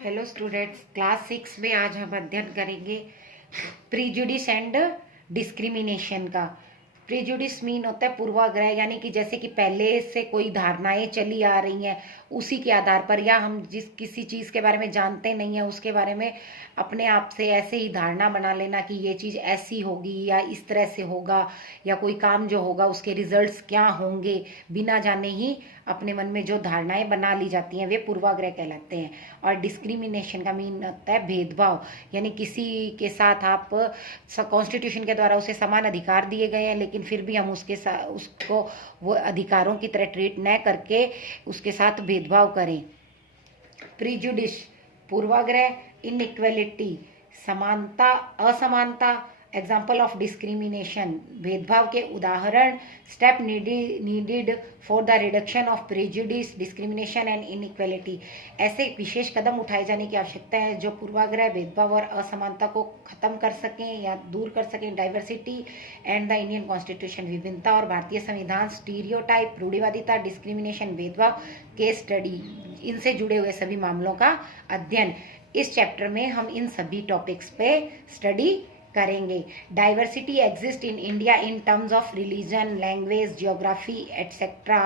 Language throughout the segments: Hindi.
हेलो स्टूडेंट्स, क्लास 6 में आज हम अध्ययन करेंगे प्रीजुडिस एंड डिस्क्रिमिनेशन का। प्रीजुडिस मीन होता है पूर्वाग्रह, यानी कि जैसे कि पहले से कोई धारणाएं चली आ रही हैं उसी के आधार पर, या हम जिस किसी चीज़ के बारे में जानते नहीं हैं उसके बारे में अपने आप से ऐसे ही धारणा बना लेना कि ये चीज़ ऐसी होगी या इस तरह से होगा, या कोई काम जो होगा उसके रिजल्ट्स क्या होंगे, बिना जाने ही अपने मन में जो धारणाएं बना ली जाती हैं वे पूर्वाग्रह कहलाते हैं। और डिस्क्रिमिनेशन का मीन होता है भेदभाव, यानी किसी के साथ आप कॉन्स्टिट्यूशन के द्वारा उसे समान अधिकार दिए गए हैं लेकिन फिर भी हम उसको वो अधिकारों की तरह ट्रीट न करके उसके साथ भेदभाव करें। प्रीजुडिस पूर्वाग्रह, इनइक्वेलिटी समानता असमानता, एग्जाम्पल ऑफ डिस्क्रिमिनेशन भेदभाव के उदाहरण, step needed for the reduction of prejudice discrimination and inequality. ऐसे विशेष कदम उठाए जाने की आवश्यकता है जो पूर्वाग्रह, भेदभाव और असमानता को खत्म कर सकें या दूर कर सकें। Diversity and the Indian constitution, विभिन्नता और भारतीय संविधान, स्टीरियोटाइप रूढ़िवादिता, डिस्क्रिमिनेशन भेदभाव, केस स्टडी, इनसे जुड़े हुए सभी मामलों का अध्ययन। इस चैप्टर में हम इन सभी टॉपिक्स पे स्टडी करेंगे। Diversity exist in India in terms of religion, language, geography etcetera.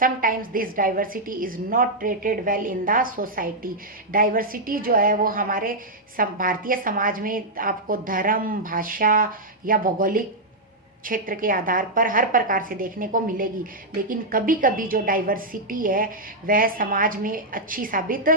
Sometimes this diversity is not treated well in the society. Diversity जो है वो हमारे भारतीय समाज में आपको धर्म, भाषा या भौगोलिक क्षेत्र के आधार पर हर प्रकार से देखने को मिलेगी, लेकिन कभी कभी जो डाइवर्सिटी है वह समाज में अच्छी साबित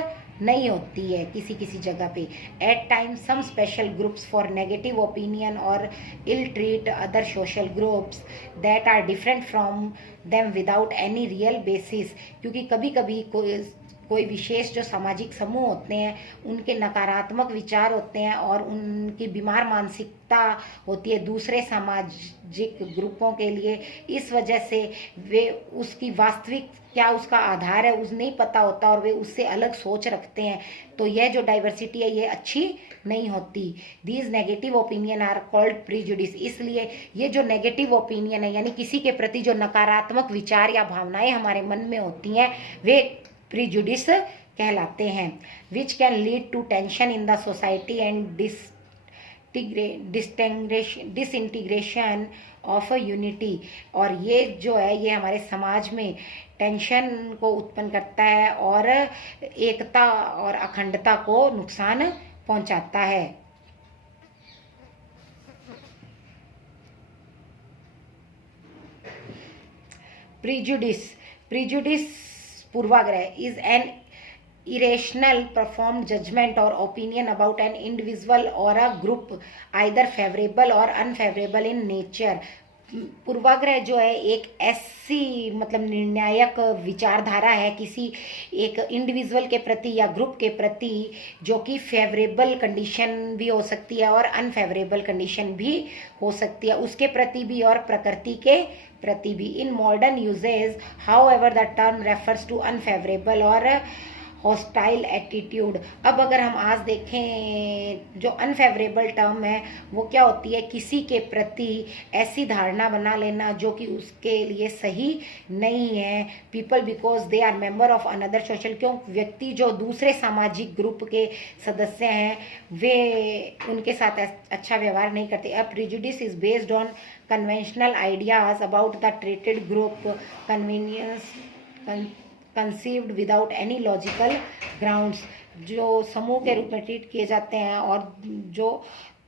नहीं होती है किसी किसी जगह पे। At times some special groups for negative opinion और ill treat other social groups that are different from them without any real basis. क्योंकि कभी कभी कोई विशेष जो सामाजिक समूह होते हैं उनके नकारात्मक विचार होते हैं और उनकी बीमार मानसिकता होती है दूसरे सामाजिक ग्रुपों के लिए। इस वजह से वे उसकी वास्तविक क्या उसका आधार है उस नहीं पता होता और वे उससे अलग सोच रखते हैं। तो यह जो डाइवर्सिटी है ये अच्छी नहीं होती। These negative opinion are called prejudice. इसलिए ये जो नेगेटिव ओपिनियन है यानी किसी के प्रति जो नकारात्मक विचार या भावनाएं हमारे मन में होती हैं वे प्रीजुडिस कहलाते हैं। Which can lead to tension in the society and disintegration of unity. और ये जो है ये हमारे समाज में टेंशन को उत्पन्न करता है और एकता और अखंडता को नुकसान पहुंचाता है। प्रीजुडिस पूर्वाग्रह is an irrational performed judgment or opinion about an individual or a group either favorable or unfavorable in nature। पूर्वाग्रह जो है एक ऐसी मतलब निर्णायक विचारधारा है किसी एक इंडिविजुअल के प्रति या ग्रुप के प्रति जो कि फेवरेबल कंडीशन भी हो सकती है और अनफेवरेबल कंडीशन भी हो सकती है उसके प्रति भी और प्रकृति के प्रति भी। In modern usage however the term refers to unfavourable और हॉस्टाइल एटीट्यूड। अब अगर हम आज देखें जो अनफेवरेबल टर्म है वो क्या होती है, किसी के प्रति ऐसी धारणा बना लेना जो कि उसके लिए सही नहीं है। People because they are member of another social, क्यों व्यक्ति जो दूसरे सामाजिक ग्रुप के सदस्य हैं वे उनके साथ अच्छा व्यवहार नहीं करते। A prejudice is based on conventional ideas about the treated group, convenience conceived without any logical grounds. जो समूह के रूप में ट्रीट किए जाते हैं और जो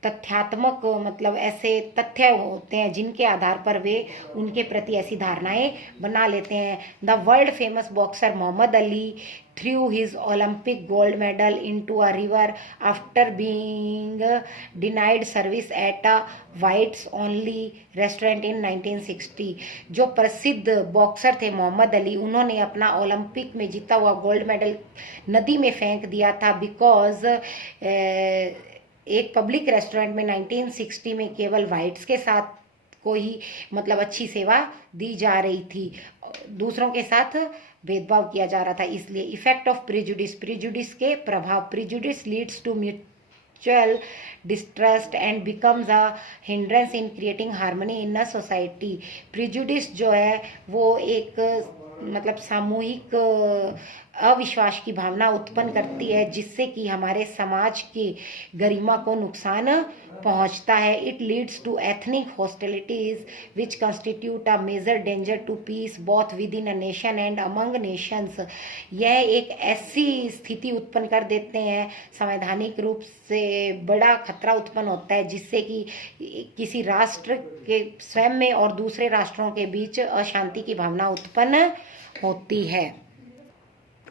तथ्यात्मक मतलब ऐसे तथ्य होते हैं जिनके आधार पर वे उनके प्रति ऐसी धारणाएं बना लेते हैं। The world famous boxer Muhammad Ali threw his Olympic gold medal into a river after being denied service at a whites only restaurant in 1960। जो प्रसिद्ध बॉक्सर थे मोहम्मद अली, उन्होंने अपना ओलंपिक में जीता हुआ गोल्ड मेडल नदी में फेंक दिया था बिकॉज एक पब्लिक रेस्टोरेंट में 1960 में केवल वाइट्स के साथ को ही मतलब अच्छी सेवा दी जा रही थी, दूसरों के साथ भेदभाव किया जा रहा था। इसलिए इफेक्ट ऑफ प्रिजुडिस के प्रभाव। Prejudice leads to mutual distrust and becomes a hindrance in creating harmony in a society. Prejudice जो है वो एक मतलब सामूहिक अविश्वास की भावना उत्पन्न करती है, जिससे कि हमारे समाज की गरिमा को नुकसान पहुंचता है। It leads to ethnic hostilities which constitute a major danger to peace both within a nation and among nations. यह एक ऐसी स्थिति उत्पन्न कर देते हैं, संवैधानिक रूप से बड़ा खतरा उत्पन्न होता है, जिससे कि किसी राष्ट्र के स्वयं में और दूसरे राष्ट्रों के बीच अशांति की भावना उत्पन्न होती है।